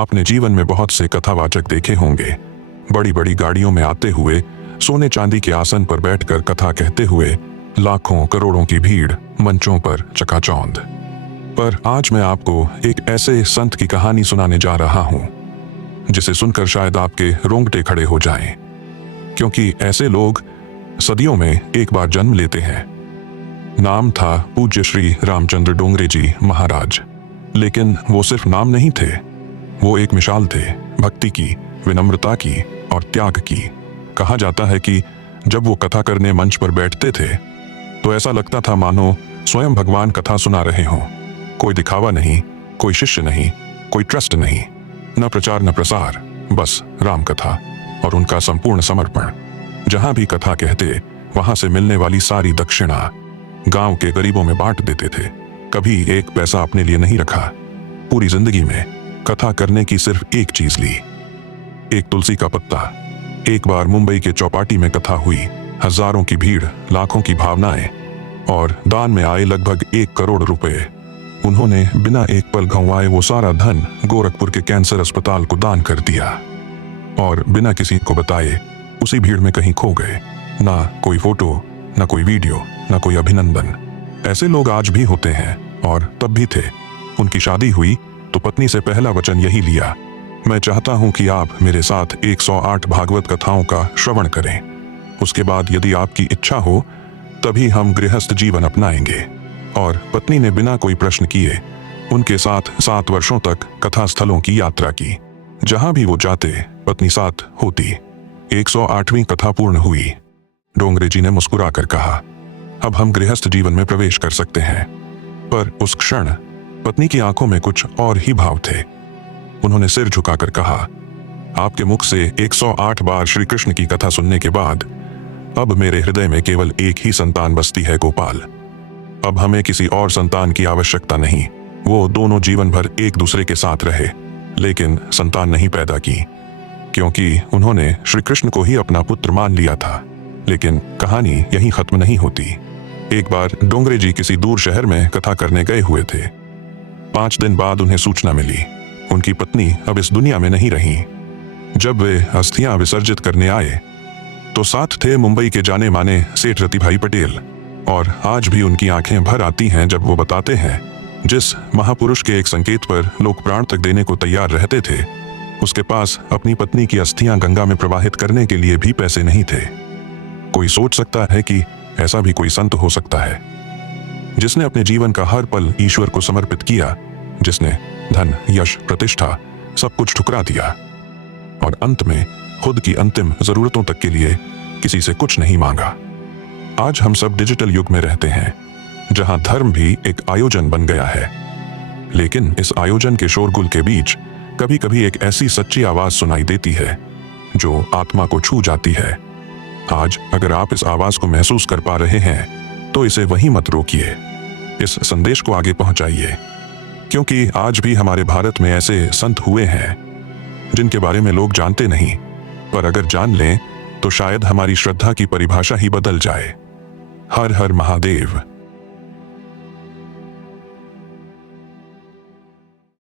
आपने जीवन में बहुत से कथावाचक देखे होंगे, बड़ी बड़ी गाड़ियों में आते हुए, सोने चांदी के आसन पर बैठकर कथा कहते हुए, लाखों करोड़ों की भीड़ मंचों पर चकाचौंध। पर आज मैं आपको एक ऐसे संत की कहानी सुनाने जा रहा हूं जिसे सुनकर शायद आपके रोंगटे खड़े हो जाएं, क्योंकि ऐसे लोग सदियों में एक बार जन्म लेते हैं। नाम था पूज्य श्री रामचंद्र डोंगरे जी महाराज। लेकिन वो सिर्फ नाम नहीं थे, वो एक मिसाल थे भक्ति की, विनम्रता की और त्याग की। कहा जाता है कि जब वो कथा करने मंच पर बैठते थे तो ऐसा लगता था मानो स्वयं भगवान कथा सुना रहे हों। कोई दिखावा नहीं, कोई शिष्य नहीं, कोई ट्रस्ट नहीं, न प्रचार न प्रसार, बस राम कथा और उनका संपूर्ण समर्पण। जहां भी कथा कहते वहां से मिलने वाली सारी दक्षिणा गांव के गरीबों में बांट देते थे। कभी एक पैसा अपने लिए नहीं रखा। पूरी जिंदगी में कथा करने की सिर्फ एक चीज ली, एक तुलसी का पत्ता। एक बार मुंबई के चौपाटी में कथा हुई, हजारों की भीड़, लाखों की भावनाएं और दान में आए लगभग 1 करोड़ रुपए। उन्होंने बिना एक पल गंवाए वो सारा धन गोरखपुर के कैंसर अस्पताल को दान कर दिया और बिना किसी को बताए उसी भीड़ में कहीं खो गए। ना कोई फोटो, ना कोई वीडियो, ना कोई अभिनंदन। ऐसे लोग आज भी होते हैं और तब भी थे। उनकी शादी हुई तो पत्नी से पहला वचन यही लिया, मैं चाहता हूं कि आप मेरे साथ 108 भागवत कथाओं का श्रवण करें। उसके बाद यदि आपकी इच्छा हो तभी हम गृहस्थ जीवन अपनाएंगे। और पत्नी ने बिना कोई प्रश्न किए उनके साथ 7 वर्षों तक कथा स्थलों की यात्रा की। जहां भी वो जाते पत्नी साथ होती। 108वीं कथा पूर्ण हुई। डोंगरे जी ने मुस्कुराकर कहा, अब हम गृहस्थ जीवन में प्रवेश कर सकते हैं। पर उस क्षण पत्नी की आंखों में कुछ और ही भाव थे। उन्होंने सिर झुकाकर कहा, आपके मुख से 108 बार श्री कृष्ण की कथा सुनने के बाद अब मेरे हृदय में केवल एक ही संतान बसती है, गोपाल। अब हमें किसी और संतान की आवश्यकता नहीं। वो दोनों जीवन भर एक दूसरे के साथ रहे, लेकिन संतान नहीं पैदा की, क्योंकि उन्होंने श्री कृष्ण को ही अपना पुत्र मान लिया था। लेकिन कहानी यहीं खत्म नहीं होती। एक बार डोंगरे जी किसी दूर शहर में कथा करने गए हुए थे। 5 दिन बाद उन्हें सूचना मिली, उनकी पत्नी अब इस दुनिया में नहीं रही। जब वे अस्थियां विसर्जित करने आए तो साथ थे मुंबई के जाने माने सेठ रतिभाई पटेल। और आज भी उनकी आंखें भर आती हैं जब वो बताते हैं, जिस महापुरुष के एक संकेत पर लोग प्राण तक देने को तैयार रहते थे, उसके पास अपनी पत्नी की अस्थियां गंगा में प्रवाहित करने के लिए भी पैसे नहीं थे। कोई सोच सकता है कि ऐसा भी कोई संत हो सकता है जिसने अपने जीवन का हर पल ईश्वर को समर्पित किया, जिसने धन, यश, प्रतिष्ठा सब कुछ ठुकरा दिया और अंत में खुद की अंतिम जरूरतों तक के लिए किसी से कुछ नहीं मांगा। आज हम सब डिजिटल युग में रहते हैं जहां धर्म भी एक आयोजन बन गया है। लेकिन इस आयोजन के शोरगुल के बीच कभी कभी एक ऐसी सच्ची आवाज सुनाई देती है जो आत्मा को छू जाती है। आज अगर आप इस आवाज को महसूस कर पा रहे हैं तो इसे वहीं मत रोकिए, इस संदेश को आगे पहुंचाइए, क्योंकि आज भी हमारे भारत में ऐसे संत हुए हैं जिनके बारे में लोग जानते नहीं, पर अगर जान लें तो शायद हमारी श्रद्धा की परिभाषा ही बदल जाए। हर हर महादेव।